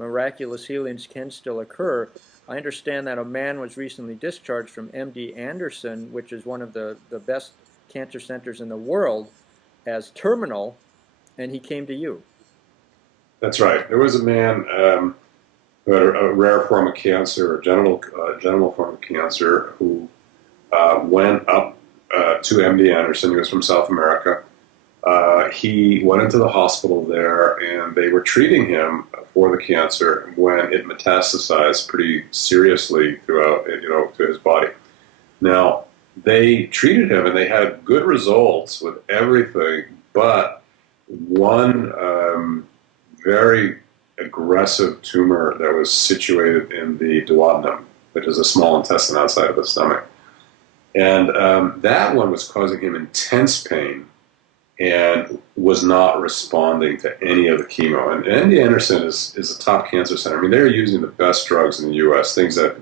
miraculous healings can still occur. I understand that a man was recently discharged from MD Anderson, which is one of the best cancer centers in the world, as terminal, and he came to you. That's right. There was a man who had a rare form of cancer, a genital form of cancer, who went up to MD Anderson. He was from South America. He went into the hospital there, and they were treating him for the cancer when it metastasized pretty seriously throughout, to his body. Now, they treated him, and they had good results with everything, but one very aggressive tumor that was situated in the duodenum, which is a small intestine outside of the stomach. And that one was causing him intense pain and was not responding to any of the chemo. And MD Anderson is a top cancer center. I mean, they're using the best drugs in the U.S., things that,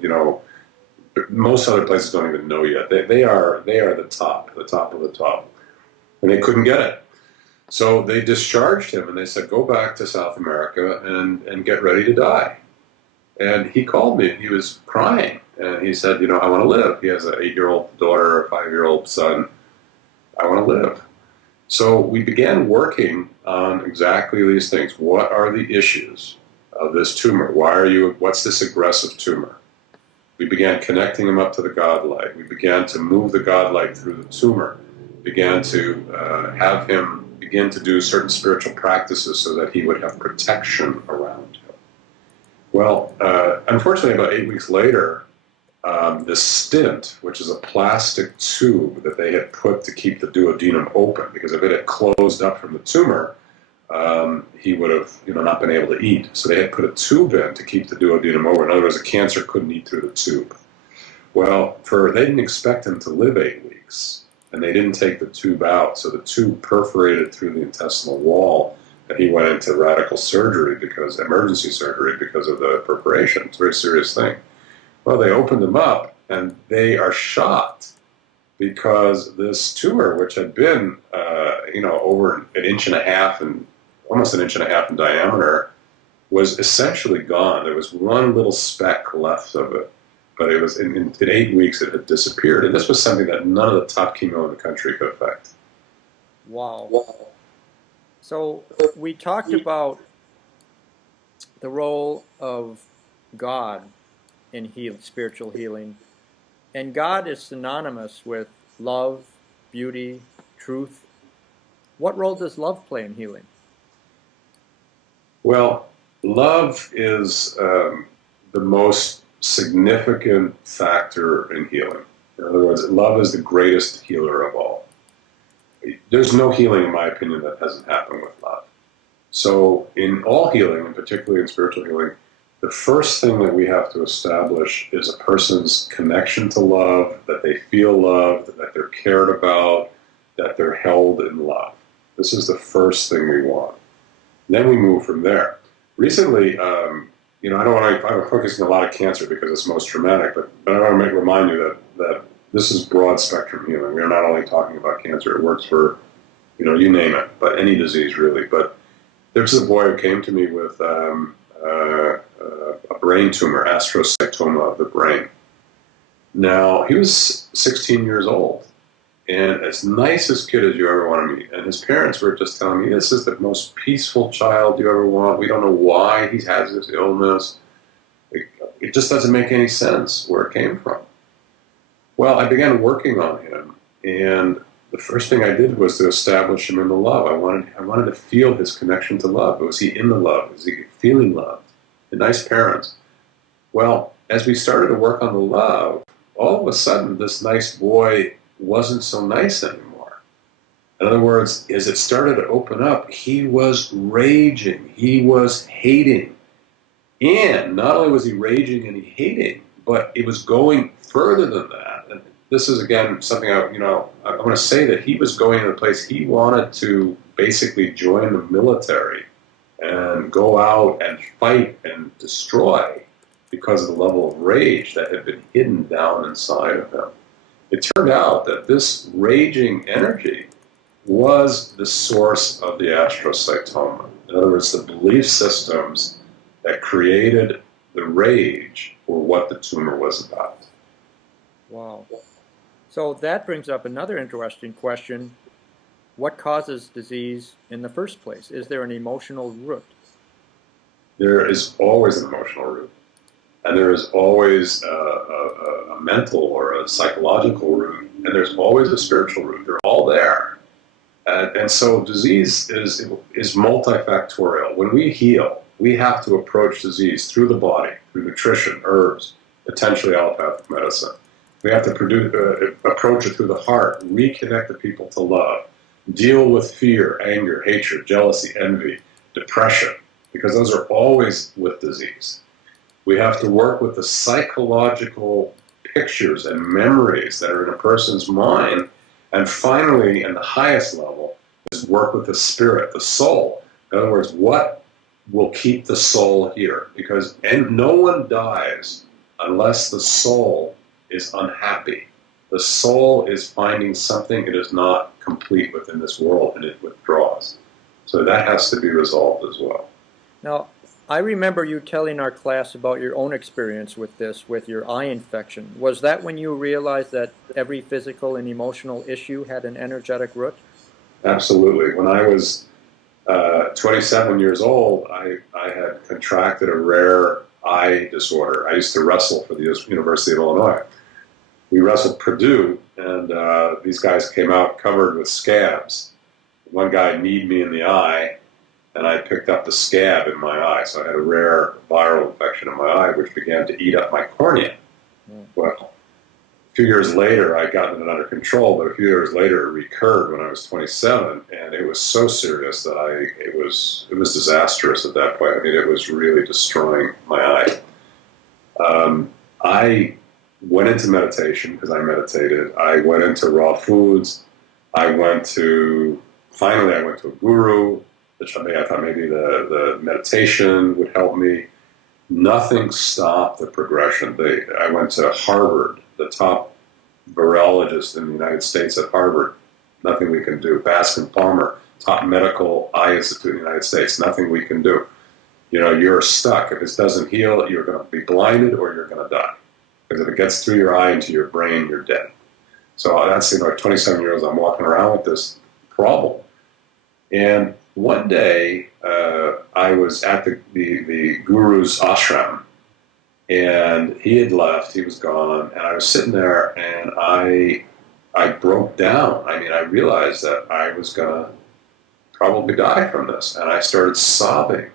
most other places don't even know yet. They are the top of the top. And they couldn't get it. So they discharged him, and they said, go back to South America and get ready to die. And he called me, and he was crying. And he said, I want to live. He has an 8-year-old daughter, a 5-year-old son. I want to live. So we began working on exactly these things. What are the issues of this tumor? What's this aggressive tumor? We began connecting him up to the godlight. We began to move the godlight through the tumor. Began to have him begin to do certain spiritual practices so that he would have protection around him. Well, unfortunately, about 8 weeks later, this stent, which is a plastic tube that they had put to keep the duodenum open, because if it had closed up from the tumor, he would have not been able to eat. So they had put a tube in to keep the duodenum open. In other words, the cancer couldn't eat through the tube. Well, they didn't expect him to live 8 weeks, and they didn't take the tube out, so the tube perforated through the intestinal wall, and he went into radical surgery, emergency surgery, because of the perforation. It's a very serious thing. Well, they opened him up, and they are shocked because this tumor, which had been, over an inch and a half and almost an inch and a half in diameter, was essentially gone. There was one little speck left of it, but it was in 8 weeks it had disappeared. And this was something that none of the top chemo in the country could affect. Wow. So we talked about the role of God in spiritual healing. And God is synonymous with love, beauty, truth. What role does love play in healing? Well, love is the most significant factor in healing. In other words, love is the greatest healer of all. There's no healing, in my opinion, that hasn't happened with love. So in all healing, and particularly in spiritual healing, the first thing that we have to establish is a person's connection to love, that they feel loved, that they're cared about, that they're held in love. This is the first thing we want. Then we move from there. Recently, I'm focusing a lot on cancer because it's most traumatic, but I want to remind you that this is broad spectrum healing. We're not only talking about cancer, it works for, you name it, but any disease really. But there's a boy who came to me with a brain tumor, astrocytoma of the brain. Now, he was 16 years old, and as nicest kid as you ever want to meet. And his parents were just telling me, this is the most peaceful child you ever want. We don't know why he has this illness. It just doesn't make any sense where it came from. Well, I began working on him, and the first thing I did was to establish him in the love. I wanted to feel his connection to love. Was he in the love? Was he feeling loved? The nice parents. Well, as we started to work on the love, all of a sudden this nice boy wasn't so nice anymore. In other words, as it started to open up, he was raging. He was hating. And not only was he raging and hating, but it was going further than that. And this is, again, something I want to say that he was going to the place he wanted to basically join the military and go out and fight and destroy because of the level of rage that had been hidden down inside of him. It turned out that this raging energy was the source of the astrocytoma. In other words, the belief systems that created the rage for what the tumor was about. Wow. So that brings up another interesting question. What causes disease in the first place? Is there an emotional root? There is always an emotional root. And there is always a mental or a psychological root, and there's always a spiritual root. They're all there. And so disease is multifactorial. When we heal, we have to approach disease through the body, through nutrition, herbs, potentially allopathic medicine. We have to approach it through the heart, reconnect the people to love, deal with fear, anger, hatred, jealousy, envy, depression, because those are always with disease. We have to work with the psychological pictures and memories that are in a person's mind. And finally, in the highest level, is work with the spirit, the soul. In other words, what will keep the soul here? Because no one dies unless the soul is unhappy. The soul is finding something it is not complete within this world, and it withdraws. So that has to be resolved as well. Now, I remember you telling our class about your own experience with this, with your eye infection. Was that when you realized that every physical and emotional issue had an energetic root? Absolutely. When I was 27 years old, I had contracted a rare eye disorder. I used to wrestle for the University of Illinois. We wrestled Purdue, and these guys came out covered with scabs. One guy kneed me in the eye, and I picked up the scab in my eye. So I had a rare viral infection in my eye, which began to eat up my cornea. Well, a few years later, I got it under control, but a few years later, it recurred when I was 27, and it was so serious that it was disastrous at that point. I mean, it was really destroying my eye. I went into meditation because I meditated. I went into raw foods. Finally, I went to a guru. I thought maybe the meditation would help me. Nothing stopped the progression. I went to Harvard, the top virologist in the United States at Harvard. Nothing we can do. Bascom Palmer, top medical eye institute in the United States. Nothing we can do. You know, you're stuck. If this doesn't heal, you're going to be blinded or you're going to die. Because if it gets through your eye into your brain, you're dead. So that's, at 27 years old, I'm walking around with this problem. And one day, I was at the guru's ashram, and he had left, he was gone, and I was sitting there, and I broke down. I mean, I realized that I was going to probably die from this, and I started sobbing,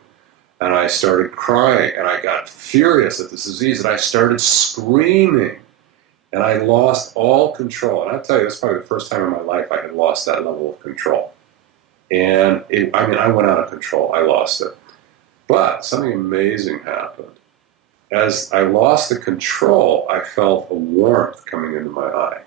and I started crying, and I got furious at this disease, and I started screaming, and I lost all control. And I'll tell you, that's probably the first time in my life I had lost that level of control. And I went out of control. I lost it. But something amazing happened. As I lost the control, I felt a warmth coming into my eye.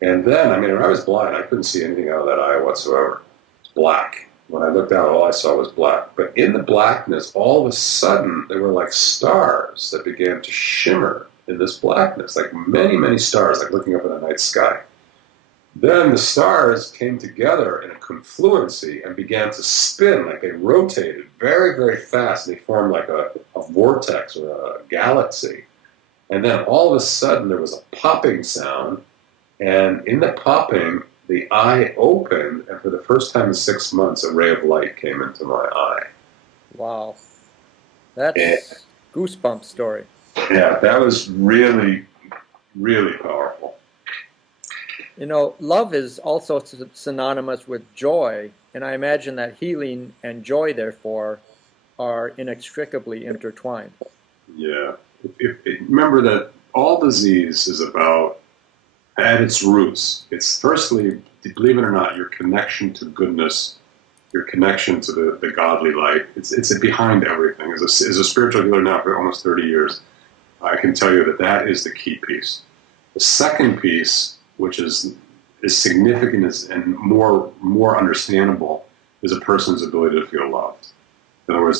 And then, when I was blind, I couldn't see anything out of that eye whatsoever. It's black. When I looked out, all I saw was black. But in the blackness, all of a sudden, there were like stars that began to shimmer in this blackness, like many, many stars, like looking up in the night sky. Then the stars came together in a confluency and began to spin, like they rotated very, very fast. They formed like a vortex or a galaxy. And then all of a sudden there was a popping sound, and in the popping, the eye opened, and for the first time in 6 months, a ray of light came into my eye. Wow. That's goosebump story. Yeah, that was really, really powerful. You know, love is also synonymous with joy, and I imagine that healing and joy, therefore, are inextricably intertwined. Yeah. Remember that all disease is about, at its roots, it's firstly, believe it or not, your connection to goodness, your connection to the godly light. It's behind everything. As a spiritual healer now for almost 30 years, I can tell you that is the key piece. The second piece, which is significant and more understandable, is a person's ability to feel loved. In other words,